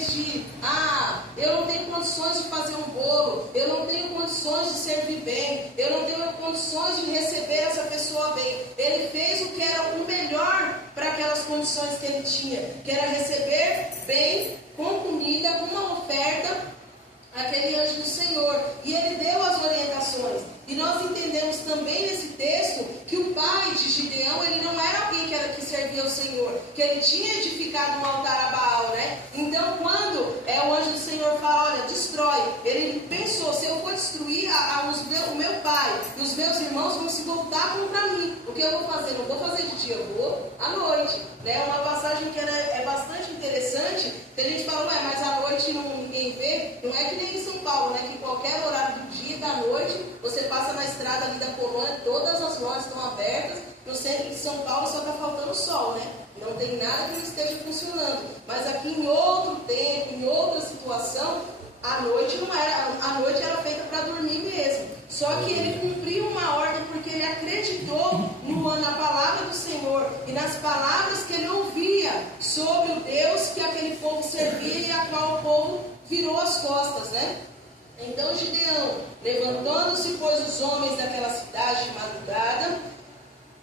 de, eu não tenho condições de fazer um bolo, eu não tenho condições de servir bem, eu não tenho condições de receber essa pessoa bem. Ele fez o que era o melhor para aquelas condições que ele tinha, que era receber bem, com comida, com uma oferta, aquele anjo do Senhor. E ele deu as orientações. E nós entendemos também nesse texto que o pai de Gideão, ele não era alguém que servia ao Senhor, que ele tinha edificado um altar a Baal, né? Então, quando o anjo do Senhor fala, olha, destrói, ele pensou, se eu for destruir o meu pai e os meus irmãos vão se voltar contra mim. O que eu vou fazer? Não vou fazer de dia, eu vou à noite. Né? Uma passagem que é bastante interessante, que a gente fala, mas à noite ninguém vê. Não é que nem em São Paulo, né? Que em qualquer horário do dia e da noite, você passa na estrada ali da colônia, todas as lojas estão abertas. No centro de São Paulo só está faltando sol, né? Não tem nada que não esteja funcionando. Mas aqui em outro tempo, em outra situação, a noite era feita para dormir mesmo. Só que ele cumpriu uma ordem porque ele acreditou na palavra do Senhor e nas palavras que ele ouvia sobre o Deus que aquele povo servia e a qual o povo virou as costas, né? Então Gideão, levantando-se, pôs os homens daquela cidade de madrugada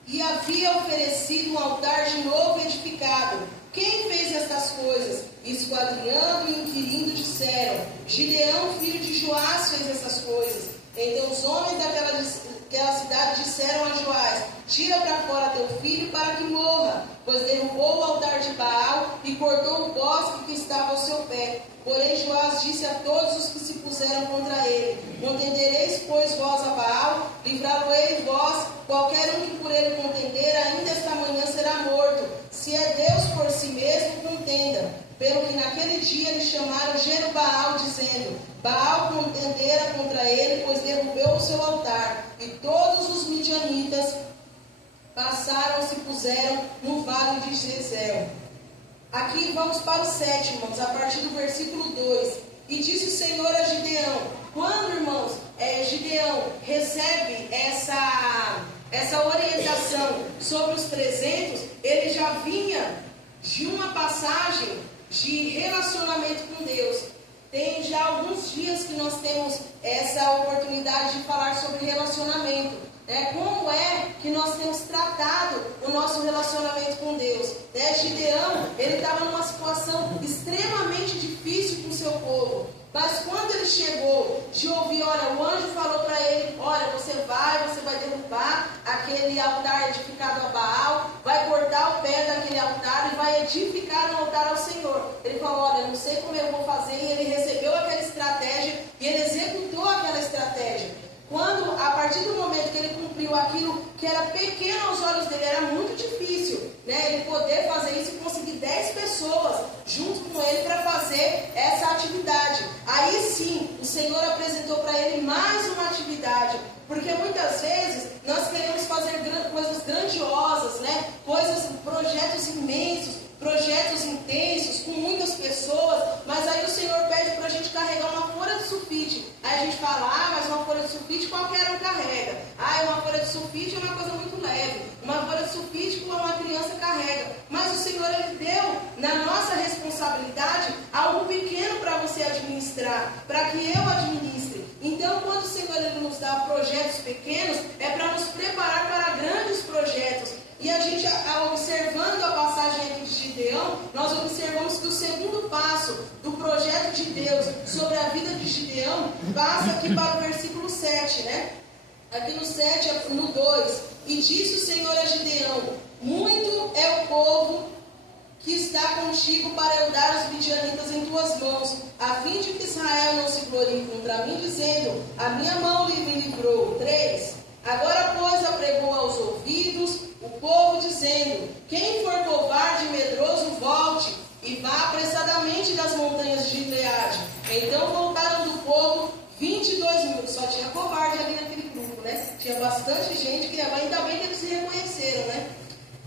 e havia oferecido um altar de novo edificado. Quem fez estas coisas? Esquadrinhando e inquirindo disseram, Gideão, filho de Joás, fez essas coisas. Então os homens daquela cidade disseram a Joás, tira para fora teu filho para que morra, pois derrubou o altar de Baal e cortou o bosque que estava ao seu pé. Porém Joás disse a todos os que se puseram contra ele, contendereis, pois, vós a Baal, livrá-lo-ei vós, qualquer um que por ele contender, ainda esta manhã será morto. Se é Deus por si mesmo, contenda. Pelo que naquele dia lhe chamaram Jerubaal, dizendo, Baal contendera contra ele, pois derrubou o seu altar. E todos os midianitas passaram e se puseram no vale de Jezreel. Aqui vamos para o 7, irmãos, a partir do versículo 2. E disse o Senhor a Gideão, quando, irmãos, Gideão recebe essa orientação sobre os 300, ele já vinha de uma passagem de relacionamento com Deus. Tem já alguns dias que nós temos essa oportunidade de falar sobre relacionamento. Como é que nós temos tratado o nosso relacionamento com Deus? Gideão, ele estava numa situação extremamente difícil com o seu povo. Mas quando ele chegou de ouvir, o anjo falou para ele, você vai derrubar aquele altar edificado a Baal, vai cortar o pé daquele altar e vai edificar um altar ao Senhor. Ele falou, não sei como eu vou fazer, e ele recebeu aquela estratégia e ele executou aquela estratégia. A partir do momento que ele cumpriu aquilo que era pequeno aos olhos dele, era muito difícil, ele poder fazer isso e conseguir 10 pessoas junto com ele para fazer essa atividade. Aí sim, o Senhor apresentou para ele mais uma atividade, porque muitas vezes nós queremos fazer coisas grandiosas, projetos imensos, projetos intensos, com muitas pessoas, mas aí o Senhor pede para a gente carregar uma folha de sulfite. Aí a gente fala, mas uma folha de sulfite qualquer um carrega. Uma folha de sulfite é uma coisa muito leve. Uma folha de sulfite uma criança carrega. Mas o Senhor, ele deu na nossa responsabilidade algo pequeno para você administrar, para que eu administre. Então, quando o Senhor ele nos dá projetos pequenos, é para nos preparar para grandes projetos. E a gente, observando a passagem aqui de Gideão, nós observamos que o segundo passo do projeto de Deus sobre a vida de Gideão passa aqui para o versículo 7, né? Aqui no 7, no 2. E disse o Senhor a Gideão, muito é o povo que está contigo para eu dar os midianitas em tuas mãos, a fim de que Israel não se glorie contra mim, dizendo, a minha mão me livrou. 3. Agora, pois, apregou aos ouvidos o povo, dizendo, quem for covarde e medroso, volte, e vá apressadamente das montanhas de Gileade. Então voltaram do povo 22 mil, só tinha covarde ali naquele grupo, né? Tinha bastante gente, ainda bem que eles se reconheceram, né?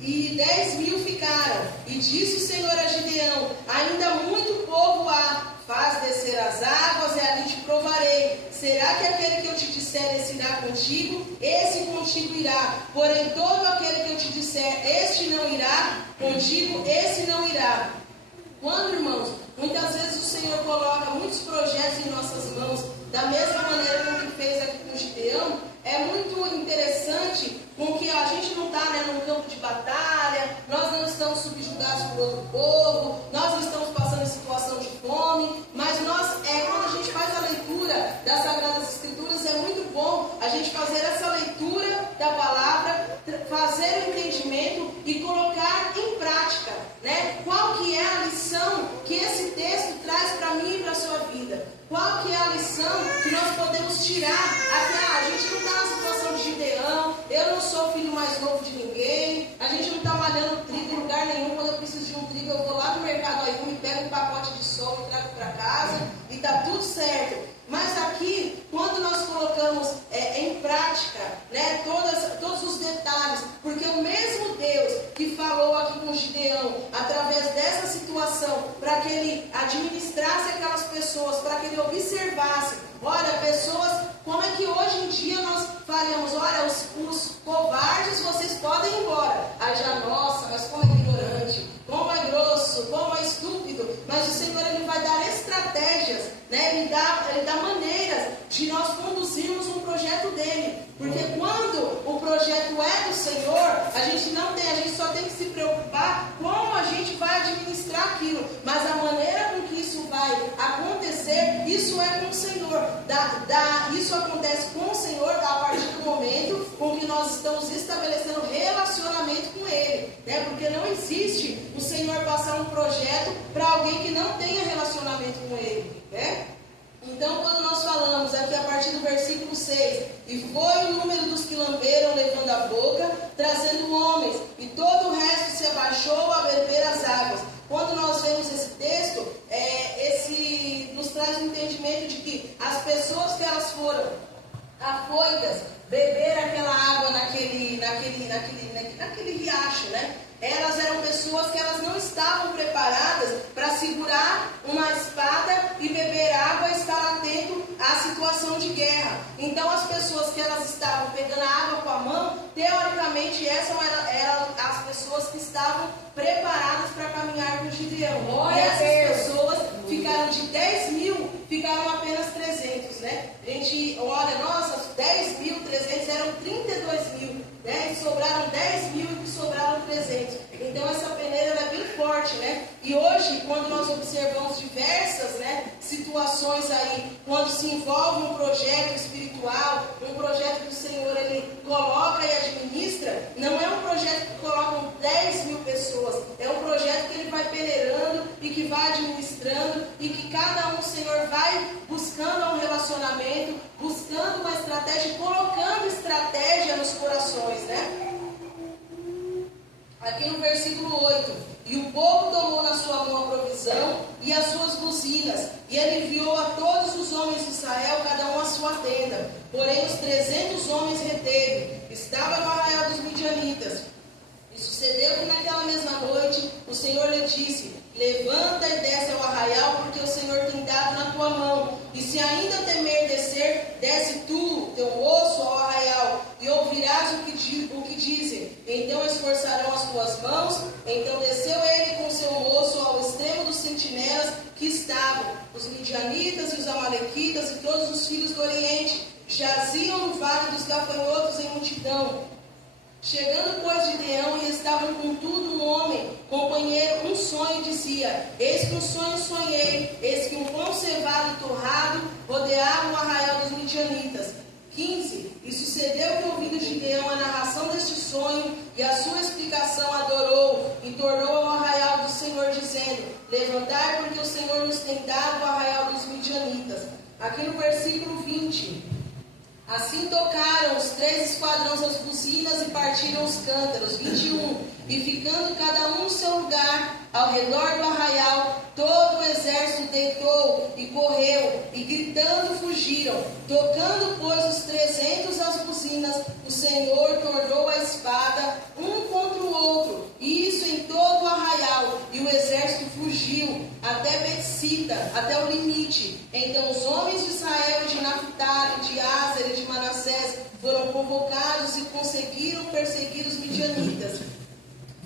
E 10 mil ficaram. E disse o Senhor a Gideão, ainda muito povo há, faz descer as águas e ali te provarei. Será que aquele que eu te disser descerá contigo? Esse contigo irá. Porém todo aquele que eu te disser, este não irá contigo, esse não irá. Quando, irmãos, muitas vezes o tirar a gente não está na situação de Gideão, eu não sou o filho mais novo de ninguém, a gente não está malhando trigo em lugar nenhum. Quando eu preciso de um trigo, eu vou lá no mercado aí, me pego um pacote de sol e trago para casa e está tudo certo. Mas aqui, quando nós colocamos em prática, né, todos os detalhes, porque o mesmo Deus que falou aqui com Gideão, através dessa situação, para que ele administrasse aquelas pessoas, para que ele observasse, olha, pessoas, como é que hoje em dia nós falamos, olha, os covardes, vocês podem ir embora. Aí já, nossa, mas como é ignorante, como é grosso, como é estúpido. Mas o Senhor, ele vai dar estratégias, né? Ele dá maneiras de nós conduzirmos um projeto dele. Porque quando o projeto é do Senhor, a gente só tem que se preocupar como a gente vai administrar aquilo. Mas a maneira com que isso vai acontecer, isso é com o Senhor. Isso acontece com o Senhor a partir do momento com que nós estamos estabelecendo relacionamento com Ele, né? Porque não existe o Senhor passar um projeto para alguém que não tenha relacionamento com Ele, né? Então, quando nós falamos aqui a partir do versículo 6, e foi o número dos que lamberam levando a boca, trazendo homens, e todo o resto se abaixou a beber as águas. Quando nós vemos esse texto, esse nos traz um entendimento de que as pessoas que elas foram afoitas, beber aquela água naquele riacho, né? Elas eram pessoas que elas não estavam preparadas para segurar uma espada e beber água e estar atento à situação de guerra. Então as pessoas que elas estavam pegando a água com a mão, teoricamente essas eram as pessoas que estavam preparadas para caminhar com Gideão. E essas pessoas ficaram de 10 mil, ficaram apenas 300, né? A gente olha, nossa, 10.300 eram 32 mil, né? E sobraram 10 mil e sobraram 300. Então essa peneira é bem forte, né? E hoje, quando nós observamos diversas, né, situações aí, quando se envolve um projeto espiritual, um projeto que o Senhor ele coloca e administra, não é um projeto que colocam 10 mil pessoas, é um projeto que ele vai peneirando e que vai administrando e que cada um, o Senhor vai buscando um relacionamento, buscando uma estratégia, colocando estratégia nos corações, né? Aqui no versículo 8, e o povo tomou na sua mão a provisão e as suas buzinas, e ele enviou a todos os homens de Israel, cada um a sua tenda. Porém os 300 homens reteve, estava no arraial dos midianitas. E sucedeu que naquela mesma noite o Senhor lhe disse, levanta e desce ao arraial, porque o Senhor tem dado na tua mão. E se ainda temer descer, desce tu, teu moço, ao arraial, e ouvirás o que dizem. Então esforçarão as tuas mãos. Então desceu ele com seu moço ao extremo dos sentinelas que estavam, os midianitas e os amalequitas e todos os filhos do Oriente, jaziam no vale dos gafanhotos em multidão. Chegando, pois, Gideão, e estavam contudo um homem, companheiro, um sonho, dizia, eis que um sonho sonhei, eis que um pão cevado e torrado rodeava o arraial dos midianitas. 15. E sucedeu que, ouvindo Gideão a narração deste sonho e a sua explicação, adorou e tornou ao arraial do Senhor, dizendo, levantai, porque o Senhor nos tem dado o arraial dos midianitas. Aqui no versículo 20. Assim tocaram os 3 esquadrões as buzinas e partiram os cântaros. 21. E ficando cada um no seu lugar, ao redor do arraial, todo o exército deitou e correu, e gritando fugiram. Tocando, pois, os 300 as buzinas, o Senhor tornou a espada um contra o outro, e isso em todo o arraial, e o exército fugiu até Betsita, até o limite. Então os homens de Israel, de Naphtali, de Aser e de Manassés foram convocados e conseguiram perseguir os midianitas.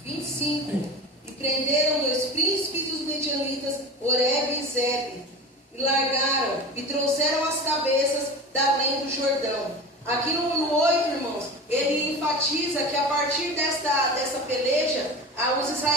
25. E prenderam 2 príncipes dos midianitas, Oreb e Zebe, e largaram e trouxeram as cabeças da além do Jordão. Aqui no 8, irmãos, ele enfatiza que a partir dessa peleja, os israelitas